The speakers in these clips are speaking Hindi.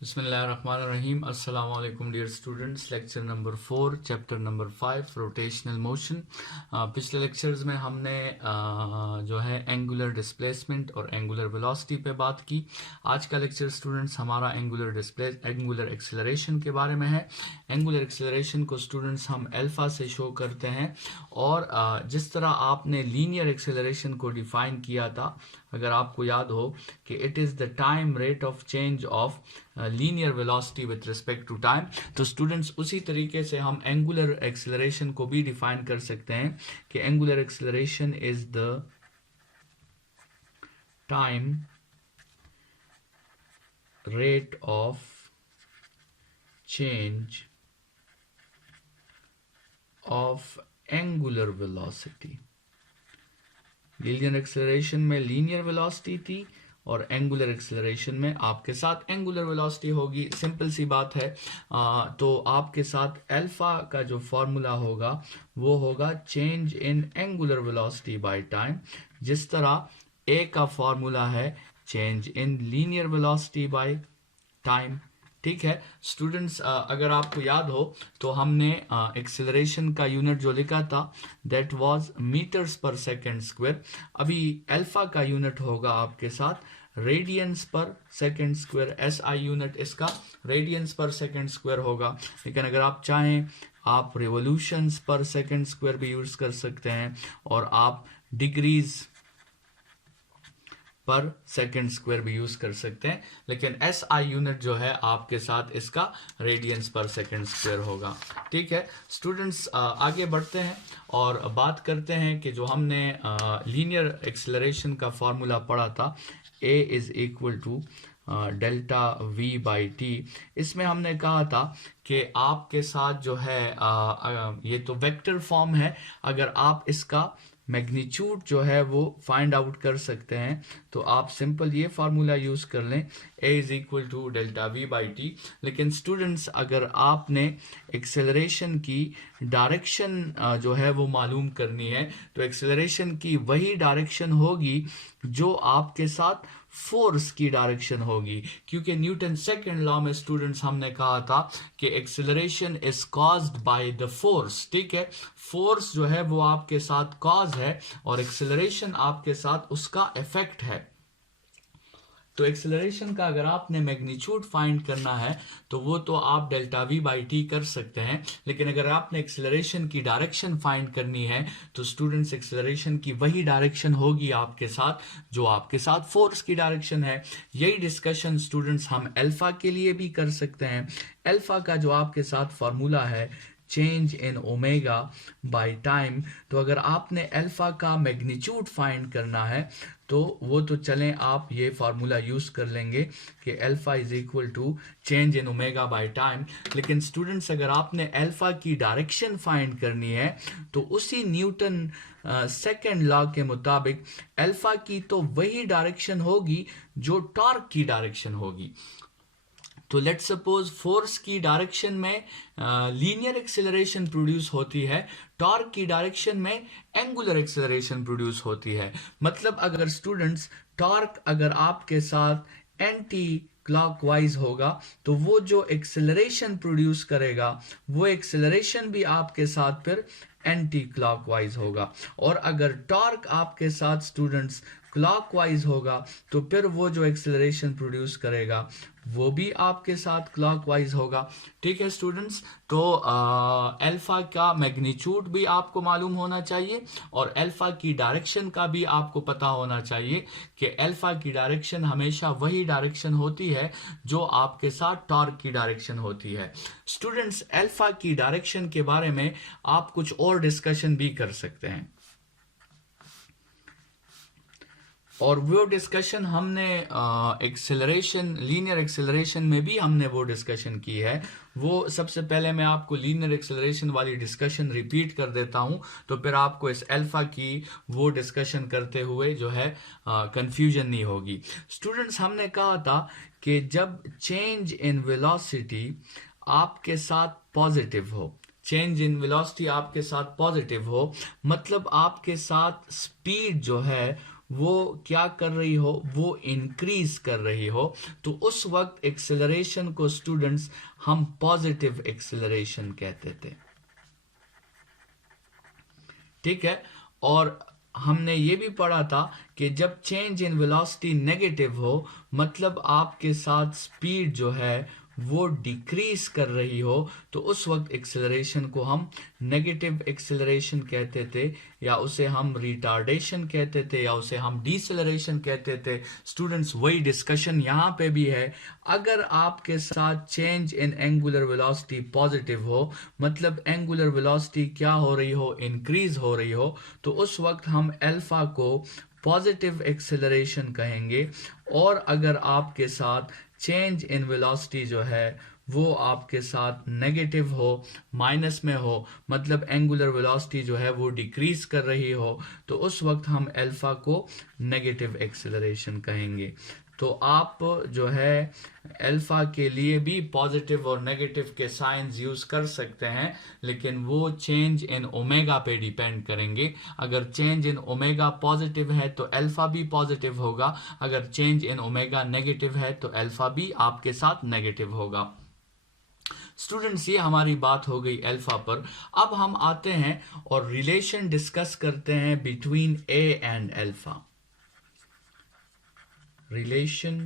बिस्मिल्लाहिर्रहमानिर्रहीम। अस्सलाम वालेकुम dear students. Lecture number 4 chapter number 5 rotational motion. पिछले लेक्चर्स में हमने जो है एंगुलर डिस्प्लेसमेंट और एंगुलर वेलोसिटी पे बात की। आज का लेक्चर स्टूडेंट्स हमारा एंगुलर एक्सेलरेशन के बारे में है। एंगुलर एक्सेलरेशन को स्टूडेंट्स हम अल्फा से शो करते हैं और जिस तरह आपने लीनियर एक्सेलरेशन को डिफाइन किया था, अगर आपको याद हो कि it is the time rate of change of linear velocity with respect to time, तो स्टूडेंट्स उसी तरीके से हम एंगुलर एक्सेलरेशन को भी डिफाइन कर सकते हैं कि angular acceleration is the time rate of change of angular velocity. Linear acceleration में लीनियर वेलोसिटी थी और एंगुलर एक्सेलरेशन में आपके साथ एंगुलर वेलोसिटी होगी। सिंपल सी बात है। तो आपके साथ अल्फा का जो फॉर्मूला होगा वो होगा change in angular velocity by time, जिस तरह ए का फॉर्मूला है change in linear velocity bye time. ठीक है स्टूडेंट्स, अगर आपको याद हो तो हमने एक्सेलरेशन का यूनिट जो लिखा था दैट वाज मीटर्स पर सेकंड स्क्वायर। अभी अल्फा का यूनिट होगा आपके साथ रेडियंस पर सेकंड स्क्वायर। एसआई यूनिट इसका रेडियंस पर सेकंड स्क्वायर होगा, लेकिन अगर आप चाहें आप रिवोल्यूशंस पर सेकंड स्क्वायर भी यूज कर सकते हैं और आप डिग्रीज पर सेकंड स्क्वायर भी यूज कर सकते हैं, लेकिन एस आई यूनिट जो है आपके साथ इसका रेडियंस पर सेकंड स्क्वायर होगा। ठीक है स्टूडेंट्स, आगे बढ़ते हैं और बात करते हैं कि जो हमने लीनियर एक्सेलरेशन का फॉर्मूला पढ़ा था a is equal to delta v by t. इसमें हमने कहा था कि आपके साथ जो है ये तो वेक्टर फॉर्म है, अगर आप इसका मैग्नीट्यूड जो है वो फाइंड आउट कर सकते हैं तो आप सिंपल ये फार्मूला यूज कर लें a is equal to delta v by t. लेकिन स्टूडेंट्स अगर आपने एक्सेलरेशन की डायरेक्शन जो है वो मालूम करनी है तो एक्सेलरेशन की वही डायरेक्शन होगी जो आपके साथ फोर्स की डायरेक्शन होगी, क्योंकि न्यूटन सेकंड लॉ में स्टूडेंट्स हमने कहा था कि acceleration is caused by the force. ठीक है, फोर्स जो है वो आपके साथ कॉज है और एक्सेलरेशन आपके साथ उसका इफेक्ट है। तो एक्सेलरेशन का अगर आपने मैग्नीट्यूड फाइंड करना है तो वो तो आप डेल्टा वी बाई टी कर सकते हैं, लेकिन अगर आपने एक्सेलरेशन की डायरेक्शन फाइंड करनी है तो स्टूडेंट्स एक्सेलरेशन की वही डायरेक्शन होगी आपके साथ जो आपके साथ फोर्स की डायरेक्शन है। यही डिस्कशन स्टूडेंट्स हम अल्फा के लिए भी कर सकते हैं। अल्फा का जो आपके साथ फॉर्मूला है change in omega by time, तो अगर आपने अल्फा का मैग्नीट्यूड फाइंड करना है तो वो तो चलें आप ये फार्मूला यूज कर लेंगे कि alpha is equal to change in omega by time. लेकिन स्टूडेंट्स अगर आपने अल्फा की डायरेक्शन फाइंड करनी है तो उसी न्यूटन सेकंड लॉ के मुताबिक अल्फा की तो वही डायरेक्शन होगी जो टॉर्क की डायरेक्शन होगी। तो लेट्स सपोज फोर्स की डायरेक्शन में लीनियर एक्सेलरेशन प्रोड्यूस होती है, टॉर्क की डायरेक्शन में एंगुलर एक्सेलरेशन प्रोड्यूस होती है। मतलब अगर स्टूडेंट्स टॉर्क अगर आपके साथ एंटी क्लॉकवाइज होगा तो वो जो एक्सेलरेशन प्रोड्यूस करेगा वो एक्सेलरेशन भी आपके साथ फिर एंटी क्लॉकवाइज होगा, और अगर टॉर्क आपके साथ स्टूडेंट्स क्लॉकवाइज होगा तो फिर वो जो एक्सेलरेशन प्रोड्यूस करेगा वो भी आपके साथ क्लॉकवाइज होगा। ठीक है स्टूडेंट्स, तो अल्फा का मैग्नीट्यूड भी आपको मालूम होना चाहिए और अल्फा की डायरेक्शन का भी आपको पता होना चाहिए कि अल्फा की डायरेक्शन हमेशा वही डायरेक्शन होती है जो आपके साथ टॉर्क की डायरेक्शन होती है। स्टूडेंट्स अल्फा की डायरेक्शन के बारे में आप कुछ और डिस्कशन भी कर सकते हैं और वो डिस्कशन हमने एक्सेलरेशन लीनियर एक्सेलरेशन में भी हमने वो डिस्कशन की है। वो सबसे पहले मैं आपको लीनियर एक्सेलरेशन वाली डिस्कशन रिपीट कर देता हूँ तो फिर आपको इस अल्फा की वो डिस्कशन करते हुए जो है कंफ्यूजन नहीं होगी। स्टूडेंट्स हमने कहा था कि जब चेंज इन वेलोसिटी आपके साथ पॉजिटिव हो, चेंज इन वेलोसिटी आपके साथ पॉजिटिव हो, मतलब आपके साथ स्पीड जो है वो क्या कर रही हो, वो इंक्रीज कर रही हो, तो उस वक्त एक्सेलरेशन को स्टूडेंट्स हम पॉजिटिव एक्सेलरेशन कहते थे। ठीक है। और हमने ये भी पढ़ा था कि जब चेंज इन वेलोसिटी नेगेटिव हो, मतलब आपके साथ स्पीड जो है वो डिक्रीज कर रही हो, तो उस वक्त एक्सेलरेशन को हम नेगेटिव एक्सेलरेशन कहते थे, या उसे हम रिटार्डेशन कहते थे, या उसे हम डिसेलरेशन कहते थे। स्टूडेंट्स वही डिस्कशन यहाँ पे भी है। अगर आपके साथ change in angular velocity positive हो, मतलब एंगुलर वेलोसिटी क्या हो रही हो, इंक्रीज हो रही हो, तो उस वक्त हम अल्फा को पॉजिटिव एक्सेलरेशन कहेंगे। और अगर आपके साथ चेंज इन वेलोसिटी जो है वो आपके साथ नेगेटिव हो, माइनस में हो, मतलब एंगुलर वेलोसिटी जो है वो डिक्रीज कर रही हो, तो उस वक्त हम अल्फा को नेगेटिव एक्सेलरेशन कहेंगे। तो आप जो है अल्फा के लिए भी पॉजिटिव और नेगेटिव के साइंस यूज कर सकते हैं, लेकिन वो चेंज इन ओमेगा पे डिपेंड करेंगे। अगर चेंज इन ओमेगा पॉजिटिव है तो अल्फा भी पॉजिटिव होगा, अगर चेंज इन ओमेगा नेगेटिव है तो अल्फा भी आपके साथ नेगेटिव होगा। स्टूडेंट्स ये हमारी बात हो गई अल्फा पर। अब हम आते हैं और रिलेशन डिस्कस करते हैं between a and alpha. relation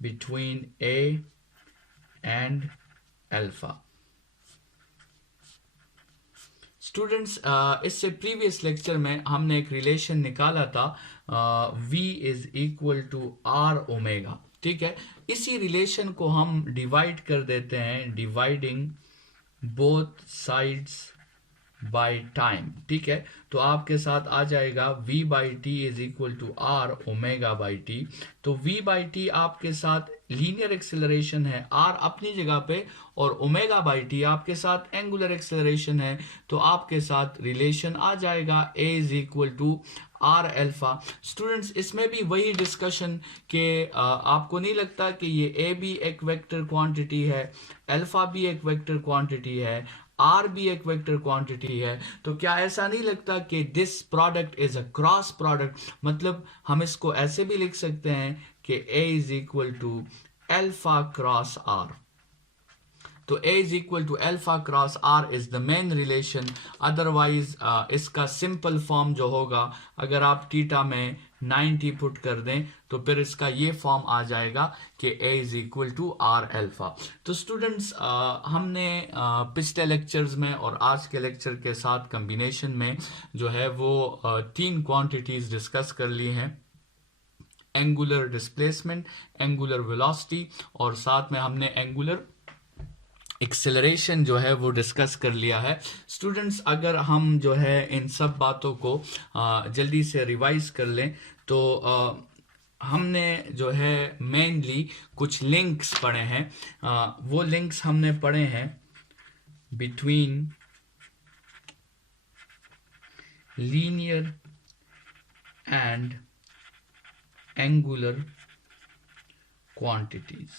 between A and alpha। Students इससे प्रीवियस लेक्चर में हमने एक रिलेशन निकाला था, V is equal to r omega. ठीक है, इसी रिलेशन को हम डिवाइड कर देते हैं, dividing both sides by time. ठीक है, तो आपके साथ आ जाएगा v by t is equal to r omega by t. तो v बाई टी आपके साथ लीनियर एक्सेलरेशन है, r अपनी जगह पे, और ओमेगा बाई टी आपके साथ एंगुलर एक्सेलरेशन है। तो आपके साथ रिलेशन आ जाएगा a is equal to r alpha. Students इसमें भी वही डिस्कशन के आपको नहीं लगता कि ये a भी एक वेक्टर क्वांटिटी है, अल्फा भी एक वेक्टर क्वांटिटी है, आर भी एक वेक्टर क्वांटिटी है, तो क्या ऐसा नहीं लगता कि this product is a cross product? मतलब हम इसको ऐसे भी लिख सकते हैं कि a is equal to alpha cross r. तो a is equal to alpha cross r is the main relation. Otherwise इसका सिंपल फॉर्म जो होगा, अगर आप थीटा में 90 पुट कर दें तो फिर इसका ये फॉर्म आ जाएगा कि a is equal to r alpha. तो स्टूडेंट्स हमने पिछले लेक्चर्स में और आज के लेक्चर के साथ कम्बिनेशन में जो है वो 3 क्वांटिटीज डिस्कस कर ली हैं, एंगुलर डिस्प्लेसमेंट, एंगुलर वेलोसिटी, और साथ में हमने एंगुलर एक्सेलरेशन जो है वो डिस्कस कर लिया है। स्टूडेंट्स अगर हम जो है इन सब बातों को जल्दी से रिवाइज कर लें तो हमने जो है मेनली कुछ लिंक्स पढ़े हैं। वो लिंक्स हमने पढ़े हैं between linear and angular quantities,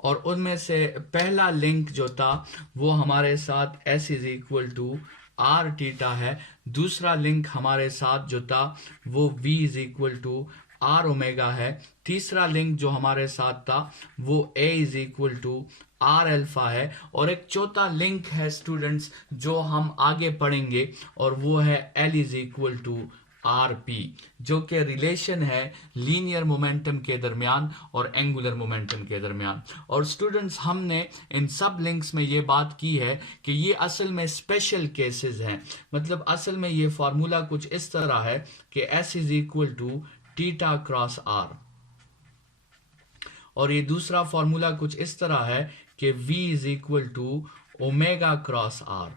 और उनमें से पहला लिंक जो था वो हमारे साथ s is equal to r theta है। दूसरा लिंक हमारे साथ जो था वो v is equal to r omega है। तीसरा लिंक जो हमारे साथ था वो a is equal to r alpha है। और एक चौथा लिंक है स्टूडेंट्स जो हम आगे पढ़ेंगे, और वो है l is equal to r p, जो कि रिलेशन है लीनियर मोमेंटम के दरमियान और एंगुलर मोमेंटम के दरमियान। और स्टूडेंट्स हमने इन सब लिंक्स में ये बात की है कि ये असल में स्पेशल केसेस हैं। मतलब असल में ये फार्मूला कुछ इस तरह है कि s is equal to theta cross r, और ये दूसरा फार्मूला कुछ इस तरह है कि v is equal to omega cross r,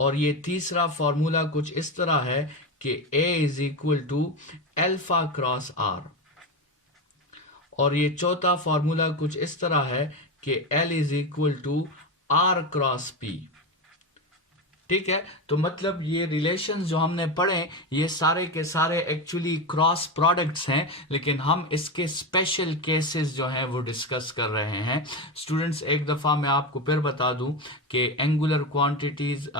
और ये तीसरा फार्मूला कुछ इस तरह है कि a is equal to alpha cross r, और ये चौथा फार्मूला कुछ इस तरह है कि l is equal to r cross p. ठीक है, तो मतलब ये रिलेशंस जो हमने पढ़े ये सारे के सारे एक्चुअली क्रॉस प्रोडक्ट्स हैं, लेकिन हम इसके स्पेशल केसेस जो हैं वो डिस्कस कर रहे हैं। स्टूडेंट्स एक दफ़ा मैं आपको फिर बता दूं कि एंगुलर क्वांटिटीज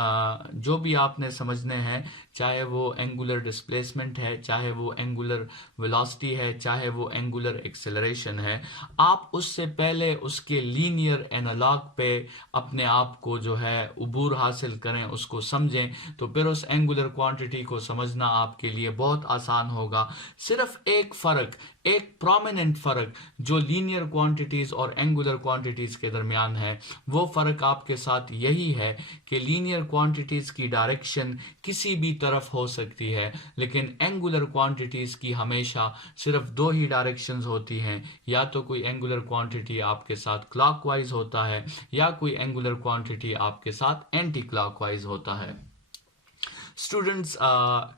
जो भी आपने समझने हैं, चाहे वो एंगुलर डिस्प्लेसमेंट है, चाहे वो एंगुलर वेलोसिटी है, चाहे वो एंगुलर एक्सेलरेशन है, आप उससे पहले उसके लीनियर एनालॉग पे अपने आप को जो है उबूर हासिल करें, उसको समझें, तो फिर उस एंगुलर क्वांटिटी को समझना आपके लिए बहुत आसान होगा। सिर्फ एक फ़र्क, एक प्रोमिनेंट फ़र्क जो लीनियर क्वांटिटीज़ और एंगुलर क्वांटिटीज़ के दरमियान है, वो फ़र्क आपके साथ यही है कि लीनियर क्वांटिटीज़ की डायरेक्शन किसी भी तरफ हो सकती है, लेकिन एंगुलर क्वांटिटीज़ की हमेशा सिर्फ दो ही डायरेक्शंस होती हैं। या तो कोई एंगुलर क्वांटिटी आपके साथ क्लॉकवाइज होता है, या कोई एंगुलर क्वांटिटी आपके साथ एंटी क्लॉकवाइज होता है। स्टूडेंट्स,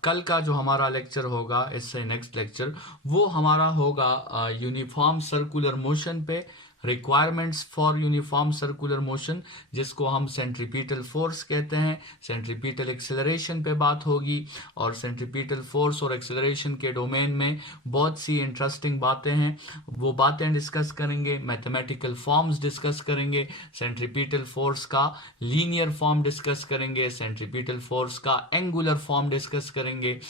कल का जो हमारा लेक्चर होगा, इससे नेक्स्ट लेक्चर, वो हमारा होगा यूनिफॉर्म सर्कुलर मोशन पे, requirements for uniform circular motion, जिसको हम सेंट्रीपिटल फोर्स कहते हैं। सेंट्रीपिटल एक्सेलरेशन पे बात होगी, और सेंट्रीपिटल फोर्स और एक्सेलरेशन के डोमेन में बहुत सी इंटरेस्टिंग बातें हैं, वो बातें डिस्कस करेंगे। मैथमेटिकल फॉर्म्स डिस्कस करेंगे, सेंट्रीपिटल फोर्स का लीनियर फॉर्म डिस्कस करेंगे, सेंट्रीपिटल फोर्स का एंगुलर फॉर्म डिस्कस करेंगे,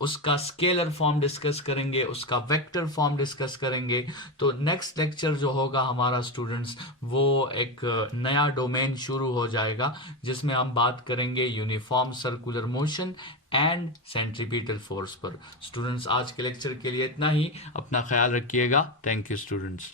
उसका स्केलर फॉर्म डिस्कस करेंगे, उसका वेक्टर फॉर्म डिस्कस करेंगे। तो नेक्स्ट लेक्चर जो होगा हमारा स्टूडेंट्स, वो एक नया डोमेन शुरू हो जाएगा, जिसमें हम बात करेंगे uniform circular motion and centripetal force पर। स्टूडेंट्स, आज के लेक्चर के लिए इतना ही। अपना ख्याल रखिएगा। Thank you students.